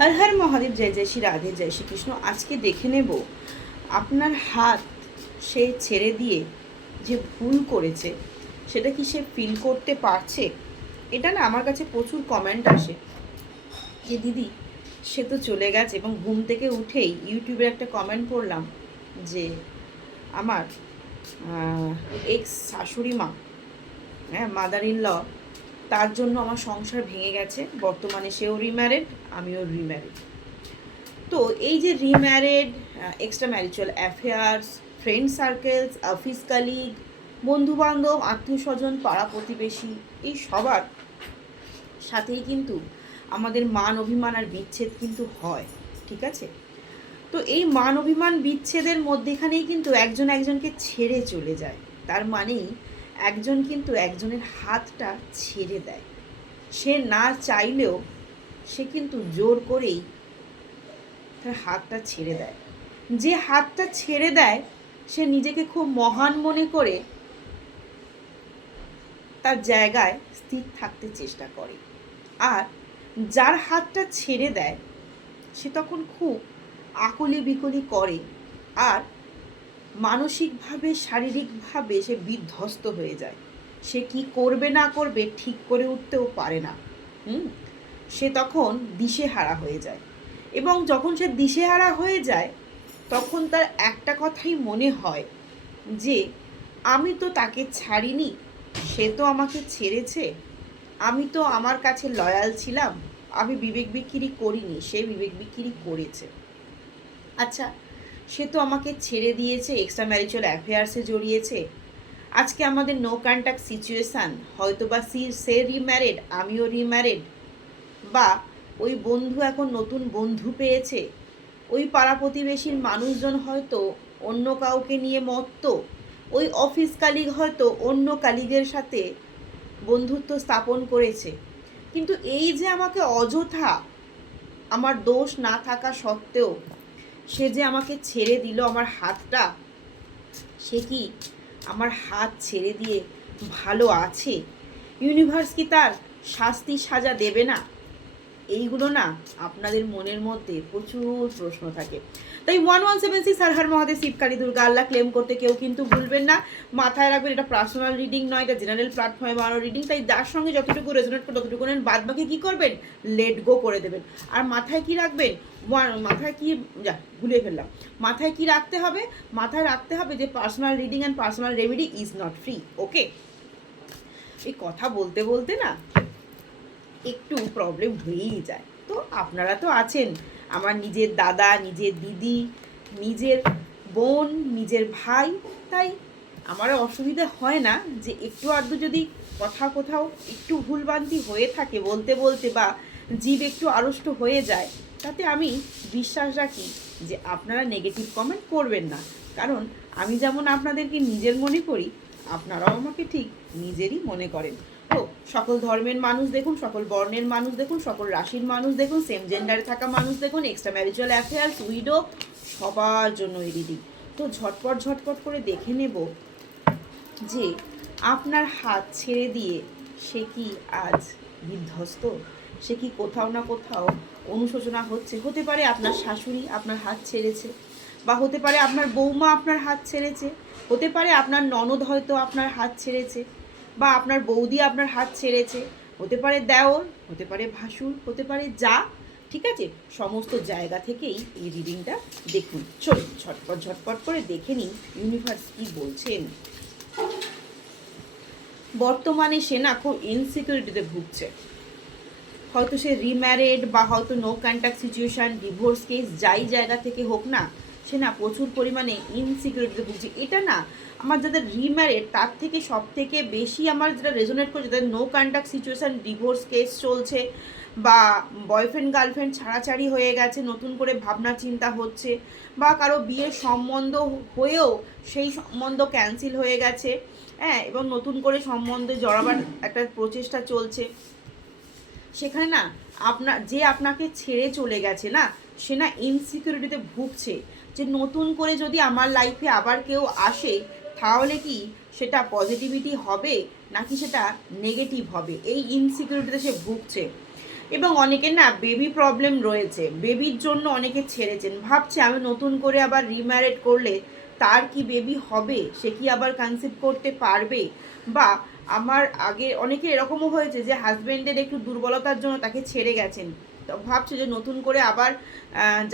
হর হর মহাদেব, জয় জয় শ্রী রাধে, জয় শ্রীকৃষ্ণ। আজকে দেখে নেব আপনার হাত সে ছেড়ে দিয়ে যে ভুল করেছে সেটা কি সে ফিল করতে পারছে। এটা না আমার কাছে প্রচুর কমেন্ট আসে যে দিদি সে তো চলে গেছে, এবং ঘুম থেকে উঠেই ইউটিউবে একটা কমেন্ট পড়লাম যে আমার এক্স শাশুড়ি মা, হ্যাঁ মাদার ইন ল, তার জন্য আমার সংসার ভেঙে গেছে। বর্তমানে সেও রিম্যারেড, আমিও রিম্যারেড। তো এই যে remarried, extra marital affairs, friend circles, office colleague, বন্ধুবান্ধব, আত্মীয় স্বজন, পাড়া প্রতিবেশী, এই সবার সাথেই কিন্তু আমাদের মান অভিমান আর বিচ্ছেদ কিন্তু হয়, ঠিক আছে? তো এই মান অভিমান বিচ্ছেদের মধ্যেখানেই কিন্তু একজন একজনকে ছেড়ে চলে যায়। তার মানেই একজন কিন্তু একজনের হাতটা ছেড়ে দেয়। সে না চাইলেও সে কিন্তু জোর করেই তার হাতটা ছেড়ে দেয়। যে হাতটা ছেড়ে দেয় সে নিজেকে খুব মহান মনে করে তার জায়গায় স্থির থাকতে চেষ্টা করে। আর যার হাতটা ছেড়ে দেয় সে তখন খুব আকুলি বিকলি করে, আর মানসিকভাবে শারীরিকভাবে সে বিধ্বস্ত হয়ে যায়। সে কি করবে না করবে ঠিক করে উঠতেও পারে না। সে তখন দিশেহারা হয়ে যায়, এবং যখন সে দিশেহারা হয়ে যায় তখন তার একটা কথাই মনে হয় যে আমি তো তাকে ছাড়িনি, সে তো আমাকে ছেড়েছে। আমি তো আমার কাছে লয়াল ছিলাম, আমি বিবেক বিক্রি করিনি, সে বিবেক বিক্রি করেছে। আচ্ছা, সে তো আমাকে ছেড়ে দিয়েছে, এক্সট্রা ম্যারিচুয়াল অ্যাফেয়ার্সে জড়িয়েছে। আজকে আমাদের নো কন্ট্যাক্ট সিচুয়েশান, হয়তো বা সে রিম্যারেড, আমিও রিম্যারেড, বা ওই বন্ধু এখন নতুন বন্ধু পেয়েছে, ওই পাড়া প্রতিবেশীর মানুষজন হয়তো অন্য কাউকে নিয়ে মত্ত, ওই অফিস কালিগ হয়তো অন্য কালিগের সাথে বন্ধুত্ব স্থাপন করেছে। কিন্তু এই যে আমাকে অযথা, আমার দোষ না থাকা সত্ত্বেও সে যে আমাকে ছেড়ে দিল আমার হাতটা, সে কি আমার হাত ছেড়ে দিয়ে ভালো আছে? ইউনিভার্স কি তার শাস্তি সাজা দেবে না? এইগুলো না আপনাদের মনের মধ্যে প্রচুর প্রশ্ন থাকে। তাই 1176 হর হর মহাদেব শিব কালী দুর্গা আল্লাহ ক্লেম করতে কেউ কিন্তু ভুলবেন না। মাথায় রাখবেন এটা পার্সোনাল রিডিং নয়, এটা জেনারেল প্ল্যাটফর্মে বানানো রিডিং। তাই যার সঙ্গে যতটুকু রেজোনেট করে ততটুকু নেন, বাদ বাকি কী করবেন, লেট গো করে দেবেন। আর মাথায় কি রাখবেন, মাথায় কি, যা ভুলে ফেললাম, মাথায় কি রাখতে হবে, মাথায় রাখতে হবে যে personal reading and personal remedy is not free. Okay, এই কথা বলতে বলতে না একটু প্রবলেম হয়েই যায়। তো আপনারা তো আছেন, আমার নিজের দাদা, নিজের দিদি, নিজের বোন, নিজের ভাই, তাই আমারও অসুবিধা হয় না যে একটু আধটু যদি কথা কোথাও একটু ভুলভ্রান্তি হয়ে থাকে বলতে বলতে, বা জীব একটু আড়ষ্ট হয়ে যায়, তাতে আমি বিশ্বাস রাখি যে আপনারা নেগেটিভ কমেন্ট করবেন না। কারণ আমি যেমন আপনাদেরকে নিজের মনে করি, আপনারাও আমাকে ঠিক নিজেরই মনে করেন। তো সকল ধর্মের মানুষ দেখুন, সকল বর্ণের মানুষ দেখুন, সকল রাশির মানুষ দেখুন, সেম জেন্ডারে থাকা মানুষ দেখুন, এক্সট্রা ম্যারিচুয়াল অ্যাফেয়ার্স, উইডো, সবার জন্য এই রিডিং। তো ঝটপট ঝটপট করে দেখে নেব যে আপনার হাত ছেড়ে দিয়ে সে কি আজ বিধ্বস্ত, সে কি কোথাও না কোথাও অনুশোচনা হচ্ছে। হতে পারে আপনার শাশুড়ি আপনার হাত ছেড়েছে, বা হতে পারে আপনার বৌমা আপনার হাত ছেড়েছে, হতে পারে আপনার ননদ হয়তো আপনার হাত ছেড়েছে, বা আপনার বৌদি আপনার হাত ছেড়েছে, হতে পারে দেওর, হতে পারে ভাসুর, হতে পারে যা। ঠিক আছে, সমস্ত জায়গা থেকেই এই রিডিংটা দেখুন। চলুন ঝটপট ঝটপট করে দেখে নিন ইউনিভার্স কী বলছেন। বর্তমানে সে না খুব ইনসিকিউরিটিতে ভুগছে। হয়তো সে রিম্যারেড, বা হয়তো no contact situation, divorce case, যাই জায়গা থেকে হোক না, সে না প্রচুর পরিমাণে ইনসিকিউরিটিতে ভুগছে। এটা না আমার যাদের রিম্যারেড তার থেকে সব থেকে বেশি আমার যেটা রেজোনেট করছে, যাদের no contact situation, divorce case চলছে, বা বয়ফ্রেন্ড গার্লফ্রেন্ড ছাড়াছাড়ি হয়ে গেছে, নতুন করে ভাবনা চিন্তা হচ্ছে, বা কারো বিয়ের সম্বন্ধ হয়েও সেই সম্বন্ধ ক্যান্সেল হয়ে গেছে, হ্যাঁ, এবং নতুন করে সম্বন্ধে জড়াবার একটা প্রচেষ্টা চলছে। সেখানে না যে আপনাকে ছেড়ে চলে গেছে না, সে না ইনসিকিউরিটিতে ভুগছে যে নতুন করে যদি আমার লাইফে আবার কেউ আসে তাহলে কি সেটা পজিটিভিটি হবে নাকি সেটা নেগেটিভ হবে, এই ইনসিকিউরিটিতে সে ভুগছে। এবং অনেকের না বেবি প্রবলেম রয়েছে, বেবির জন্য অনেকে ছেড়েছেন, ভাবছে আমি নতুন করে আবার রিম্যারেড করলে তার কি বেবি হবে, সে কি আবার কনসিভ করতে পারবে, বা আমার আগে অনেকে এরকমও হয়েছে যে হাজব্যান্ডের একটু দুর্বলতার জন্য তাকে ছেড়ে গেছেন, তো ভাবছে যে নতুন করে আবার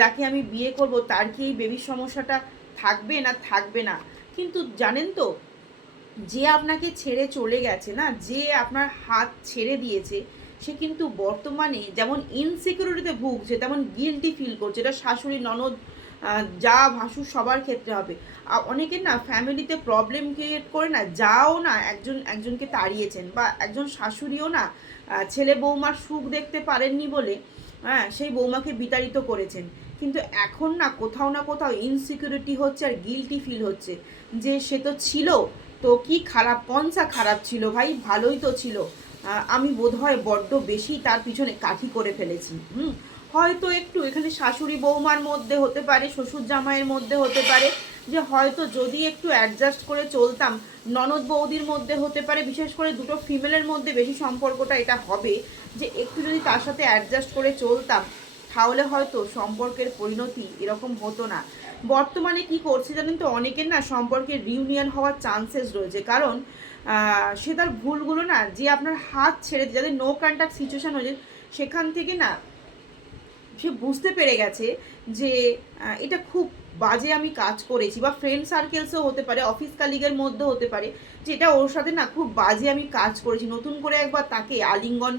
যাকে আমি বিয়ে করব তার কি এই বেবির সমস্যাটা থাকবে না থাকবে না। কিন্তু জানেন তো, যে আপনাকে ছেড়ে চলে গেছে না, যে আপনার হাত ছেড়ে দিয়েছে, সে কিন্তু বর্তমানে যেমন ইনসিকিউরিটিতে ভুগছে তেমন গিল্টি ফিল করছে। এটা শাশুড়ি, ননদ, যা ভাসুর সবার ক্ষেত্রে হবে। অনেকের না ফ্যামিলিতে প্রবলেম ক্রিয়েট করে না, যাও না একজনকে তাড়িয়েছেন, বা একজন শাশুড়িও না ছেলে বৌমার সুখ দেখতে পারেননি বলে সেই বৌমাকে বিতাড়িত করেছেন। কিন্তু এখন না কোথাও ইনসিকিউরিটি হচ্ছে আর গিল্টি ফিল হচ্ছে যে সে তো ছিল, তো কি খারাপ, কনসা খারাপ ছিল ভাই, ভালোই তো ছিল, আমি বোধহয় বড্ড বেশি তার পিছনে কাঠি করে ফেলেছি। হয়তো একটু এখানে শাশুড়ি বৌমার মধ্যে হতে পারে, শ্বশুর জামাইয়ের মধ্যে হতে পারে, যে হয়তো যদি একটু অ্যাডজাস্ট করে চলতাম, ননদ বৌদির মধ্যে হতে পারে, বিশেষ করে দুটো ফিমেলের মধ্যে বেশি সম্পর্কটা এটা হবে, যে একটু যদি তার সাথে অ্যাডজাস্ট করে চলতাম তাহলে হয়তো সম্পর্কের পরিণতি এরকম হতো না। বর্তমানে কি করছে জানেন তো, অনেকের না সম্পর্কে রিউনিয়ন হওয়ার চান্সেস রয়েছে, কারণ সে তার ভুলগুলো না, যে আপনার হাত ছেড়ে দিয়ে যাদের নো কন্ট্যাক্ট সিচুয়েশান হয়েছে সেখান থেকে না সে বুঝতে পেরে গেছে যে এটা খুব বাজে আমি কাজ করেছি, বা ফ্রেন্ড সার্কেলসও হতে পারে, অফিস কালিগের মধ্যে হতে পারে, যে এটা ওর সাথে না খুব বাজে আমি কাজ করেছি, নতুন করে একবার তাকে আলিঙ্গন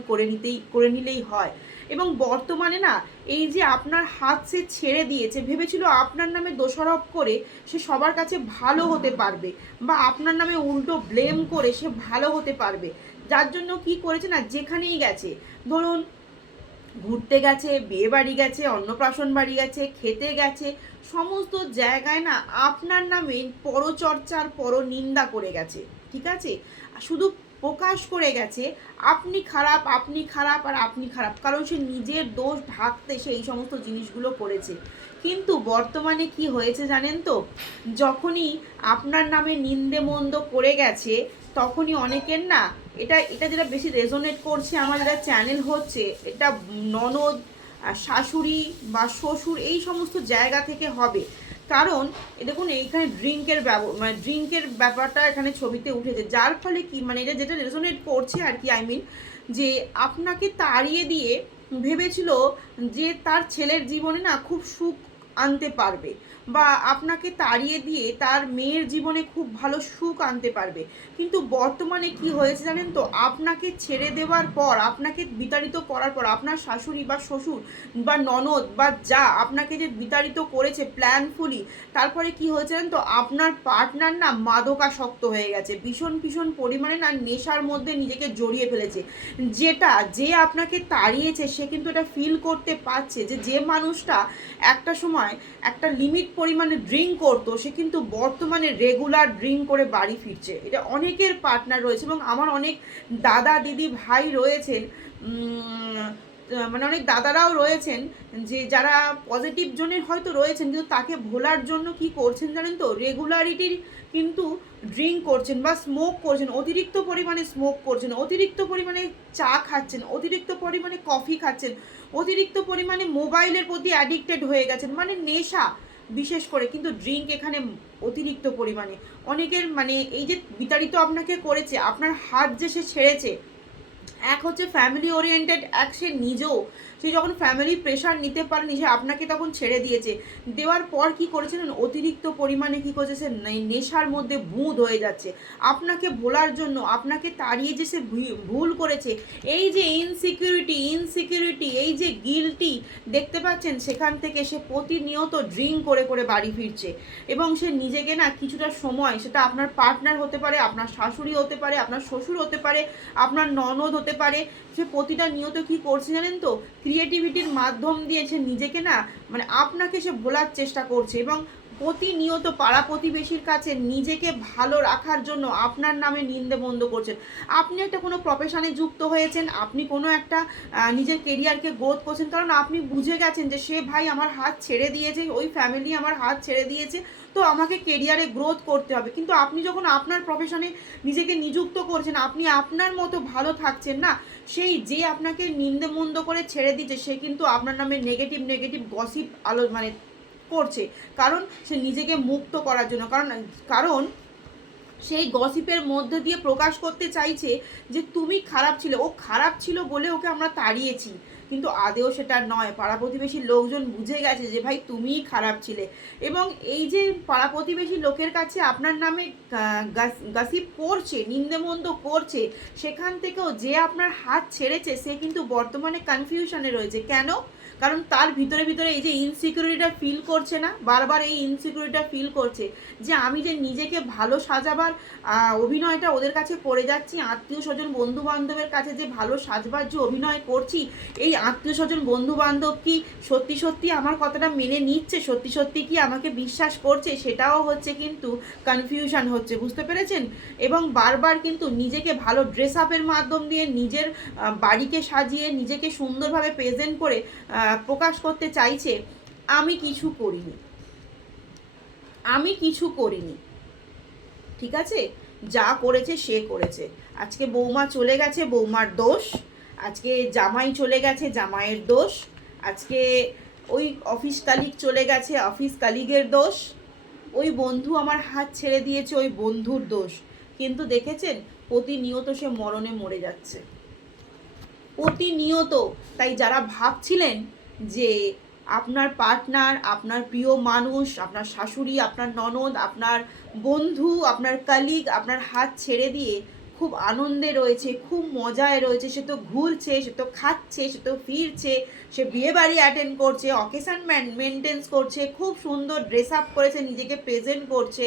করে নিলেই হয়। এবং বর্তমানে না এই যে আপনার হাত সে ছেড়ে দিয়েছে, ভেবেছিল আপনার নামে দোষারোপ করে সে সবার কাছে ভালো হতে পারবে, বা আপনার নামে উল্টো ব্লেম করে সে ভালো হতে পারবে, যার জন্য কি করেছে না, যেখানেই গেছে, ধরুন ঘুরতে গেছে, বিয়ে বাড়ি গেছে, অন্নপ্রাশন বাড়ি গেছে, খেতে গেছে, সমস্ত জায়গায় না আপনার নামে পরচর্চার পরনিন্দা করে গেছে, ঠিক আছে, শুধু প্রকাশ করে গেছে আপনি খারাপ, আপনি খারাপ, আর আপনি খারাপ, কারণ সে নিজের দোষ ঢাকতে সে এই সমস্ত জিনিসগুলো করেছে। কিন্তু বর্তমানে কি হয়েছে জানেন তো, যখনই আপনার নামে নিন্দে মন্দ করে গেছে, তখনই অনেকের না এটা এটা যেটা বেশি রেজোনেট করছে, আমার যেটা চ্যানেল হচ্ছে, এটা ননদ, শাশুড়ি বা শ্বশুর এই সমস্ত জায়গা থেকে হবে। কারণ দেখুন এইখানে ড্রিঙ্কের ব্যাপারটা এখানে ছবিতে উঠেছে, যার ফলে কি মানে এটা যেটা রেজোনেট করছে আর কি, যে আপনাকে তাড়িয়ে দিয়ে ভেবেছিল যে তার ছেলের জীবনে না খুব সুখ আনতে পারবে, বা আপনাকে তাড়িয়ে দিয়ে তার মেয়ের জীবনে খুব ভালো সুখ আনতে পারবে। কিন্তু বর্তমানে কি হয়েছে জানেন তো, আপনাকে ছেড়ে দেওয়ার পর, আপনাকে বিতাড়িত করার পর, আপনার শাশুড়ি বা শ্বশুর বা ননদ বা যা আপনাকে যে বিতাড়িত করেছে প্ল্যানফুলি, তারপরে কি হয়েছে জানেন তো, আপনার পার্টনার না মাদকাসক্ত হয়ে গেছে, ভীষণ ভীষণ পরিমাণে না নেশার মধ্যে নিজেকে জড়িয়ে ফেলেছে, যে আপনাকে তাড়িয়েছে সে কিন্তু এটা ফিল করতে পারছে যে মানুষটা একটা সময় একটা লিমিট পরিমাণে ড্রিঙ্ক করতো, সে কিন্তু বর্তমানে রেগুলার ড্রিঙ্ক করে বাড়ি ফিরছে। এটা অনেকের পার্টনার রয়েছে, এবং আমার অনেক দাদা দিদি ভাই রয়েছেন, মানে অনেক দাদারাও রয়েছেন, যে যারা পজিটিভ জোনের হয়তো রয়েছেন, কিন্তু তাকে ভোলার জন্য কি করছেন জানেন তো, রেগুলারিটির কিন্তু ড্রিঙ্ক করছেন বা স্মোক করছেন, অতিরিক্ত পরিমাণে স্মোক করছেন, অতিরিক্ত পরিমাণে চা খাচ্ছেন, অতিরিক্ত পরিমাণে কফি খাচ্ছেন, অতিরিক্ত পরিমাণে মোবাইলের প্রতি অ্যাডিক্টেড হয়ে গেছেন, মানে নেশা বিশেষ করে, কিন্তু ড্রিঙ্ক এখানে অতিরিক্ত পরিমাণে। অনেকের মানে এই যে বিতাড়িত আপনাকে করেছে, আপনার হাত যে সে ছেড়েছে, এক হচ্ছে ফ্যামিলি ওরিয়েন্টেড, এক সে নিজেও, সে যখন ফ্যামিলি প্রেশার নিতে পারেনি সে আপনাকে তখন ছেড়ে দিয়েছে, দেওয়ার পর কি করেছিলেন, অতিরিক্ত পরিমাণে কি করেছে, সে নেশার মধ্যে বুঁদ হয়ে যাচ্ছে আপনাকে ভোলার জন্য, আপনাকে তাড়িয়ে যে সে ভুল করেছে, এই যে ইনসিকিউরিটি, এই যে গিল্টি দেখতে পাচ্ছেন, সেখান থেকে সে প্রতিনিয়ত ড্রিঙ্ক করে করে বাড়ি ফিরছে, এবং সে নিজেকে না কিছুটা সময়, সেটা আপনার পার্টনার হতে পারে, আপনার শাশুড়ি হতে পারে, আপনার শ্বশুর হতে পারে, আপনার ননদ হতে পারে, সে প্রতিটা নিয়ত কি করছে জানেন তো, ক্রিয়েটিভিটির মাধ্যম দিয়ে সে নিজেকে না মানে আপনাকে সে ভোলার চেষ্টা করছে, এবং প্রতিনিয়ত পাড়া প্রতিবেশীর কাছে নিজেকে ভালো রাখার জন্য আপনার নামে নিন্দে মন্দ করছেন। আপনি একটা কোনো প্রফেশনে যুক্ত হয়েছেন, আপনি কোনো একটা নিজের কেরিয়ারকে গ্রোথ করছেন, কারণ আপনি বুঝে গেছেন যে সে ভাই আমার হাত ছেড়ে দিয়েছে, ওই ফ্যামিলি আমার হাত ছেড়ে দিয়েছে, তো আমাকে কেরিয়ারে গ্রোথ করতে হবে। কিন্তু আপনি যখন আপনার প্রফেশনে নিজেকে নিযুক্ত করছেন, আপনি আপনার মতো ভালো থাকছেন না, সেই যে আপনাকে নিন্দে মন্দ করে ছেড়ে দিচ্ছে সে কিন্তু আপনার নামে নেগেটিভ গসিপ মানে করছে, কারণ সে নিজেকে মুক্ত করার জন্য, কারণ সেই গসিপের মধ্যে দিয়ে প্রকাশ করতে চাইছে যে তুমি খারাপ ছিলে, ও খারাপ ছিল বলে ওকে আমরা তাড়িয়েছি, কিন্তু আদেও সেটা নয়। পাড়া প্রতিবেশীর লোকজন বুঝে গেছে যে ভাই তুমিই খারাপ ছিলে, এবং এই যে পাড়া প্রতিবেশী লোকের কাছে আপনার নামে গাসিপ করছে, নিন্দেমন্দ করছে, সেখান থেকেও যে আপনার হাত ছেড়েছে সে কিন্তু বর্তমানে কনফিউশনে রয়েছে। কেন? কারণ তার ভিতরে ভিতরে এই যে ইনসিকিউরিটিটা ফিল করছে না, বারবার এই ইনসিকিউরিটিটা ফিল করছে যে আমি যে নিজেকে ভালো সাজাবার অভিনয়টা ওদের কাছে করে যাচ্ছি, আত্মীয় স্বজন বন্ধু বান্ধবের কাছে যে ভালো সাজবার যে অভিনয় করছি, এই আত্মীয় স্বজন বন্ধু বান্ধব কি সত্যি সত্যি আমার কথাটা মেনে নিচ্ছে, সত্যি সত্যি কি আমাকে বিশ্বাস করছে, সেটাও হচ্ছে কিন্তু কনফিউশন হচ্ছে, বুঝতে পেরেছেন? এবং বারবার কিন্তু নিজেকে ভালো ড্রেস আপের মাধ্যম দিয়ে নিজের বাড়িকে সাজিয়ে নিজেকে সুন্দরভাবে প্রেজেন্ট করে প্রকাশ করতে চাইছে আমি কিছু করিনি, আমি কিছু করিনি। ঠিক আছে, যা করেছে সে করেছে। আজকে বৌমা চলে গেছে, বৌমার দোষ। আজকে জামাই চলে গেছে, জামাইয়ের দোষ। আজকে ওই অফিস কালিগ চলে গেছে, অফিস কালিগের দোষ। ওই বন্ধু আমার হাত ছেড়ে দিয়েছে, ওই বন্ধুর দোষ। কিন্তু দেখেছেন প্রতিনিয়ত সে মরণে মরে যাচ্ছে, প্রতিনিয়ত। তাই যারা ভাবছিলেন যে আপনার পার্টনার, আপনার প্রিয় মানুষ, আপনার শাশুড়ি, আপনার ননদ, আপনার বন্ধু, আপনার কালিগ আপনার হাত ছেড়ে দিয়ে খুব আনন্দে রয়েছে, খুব মজায় রয়েছে, সে তো ঘুরছে, সে তো খাচ্ছে, সে তো ফিরছে, সে বিয়েবাড়ি অ্যাটেন্ড করছে, অকেশন মেনটেন্স করছে, খুব সুন্দর ড্রেস আপ করেছে, নিজেকে প্রেজেন্ট করছে,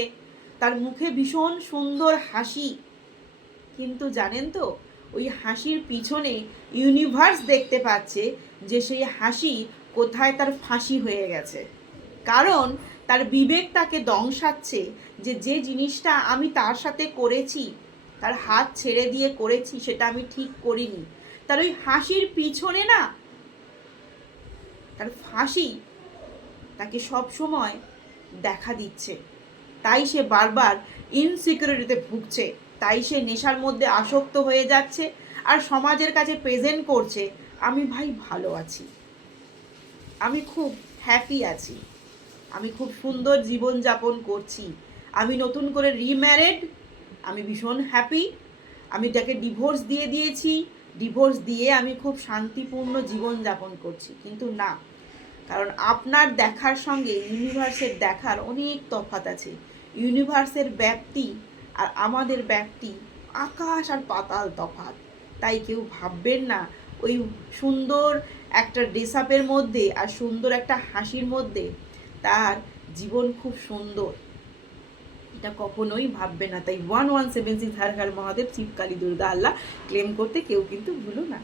তার মুখে ভীষণ সুন্দর হাসি। কিন্তু জানেন তো, ওই হাসির পিছনে ইউনিভার্স দেখতে পাচ্ছে যে সেই হাসি কোথায় তার ফাঁসি হয়ে গেছে। কারণ তার বিবেক তাকে দংশাচ্ছে যে যে জিনিসটা আমি তার সাথে করেছি, তার হাত ছেড়ে দিয়ে করেছি, সেটা আমি ঠিক করিনি। তার ওই হাসির পিছনে না তার ফাঁসি তাকে সব সময় দেখা দিচ্ছে। তাই সে বারবার ইনসিকিউরিটিতে ভুগছে, তাই সে নেশার মধ্যে আসক্ত হয়ে যাচ্ছে, আর সমাজের কাছে প্রেজেন্ট করছে আমি ভাই ভালো আছি, আমি খুব হ্যাপি আছি, আমি খুব সুন্দর জীবনযাপন করছি, আমি নতুন করে রিম্যারেড, আমি ভীষণ হ্যাপি, আমি তাকে ডিভোর্স দিয়ে দিয়েছি, ডিভোর্স দিয়ে আমি খুব শান্তিপূর্ণ জীবনযাপন করছি। কিন্তু না, কারণ আপনার দেখার সঙ্গে ইউনিভার্সের দেখার অনেক তফাৎ আছে। ইউনিভার্সের ব্যাপ্তি আর আমাদের ব্যাপ্তি আকাশ আর পাতাল তফাৎ। তাই কেউ ভাববেন না ওই সুন্দর একটা ড্রেস আপের মধ্যে আর সুন্দর একটা হাসির মধ্যে তার জীবন খুব সুন্দর, এটা কখনোই ভাববে না। তাই 1176 হর হর মহাদেব, শিব কালী দুর্গা আল্লাহ ক্লেম করতে কেউ কিন্তু ভুলো না।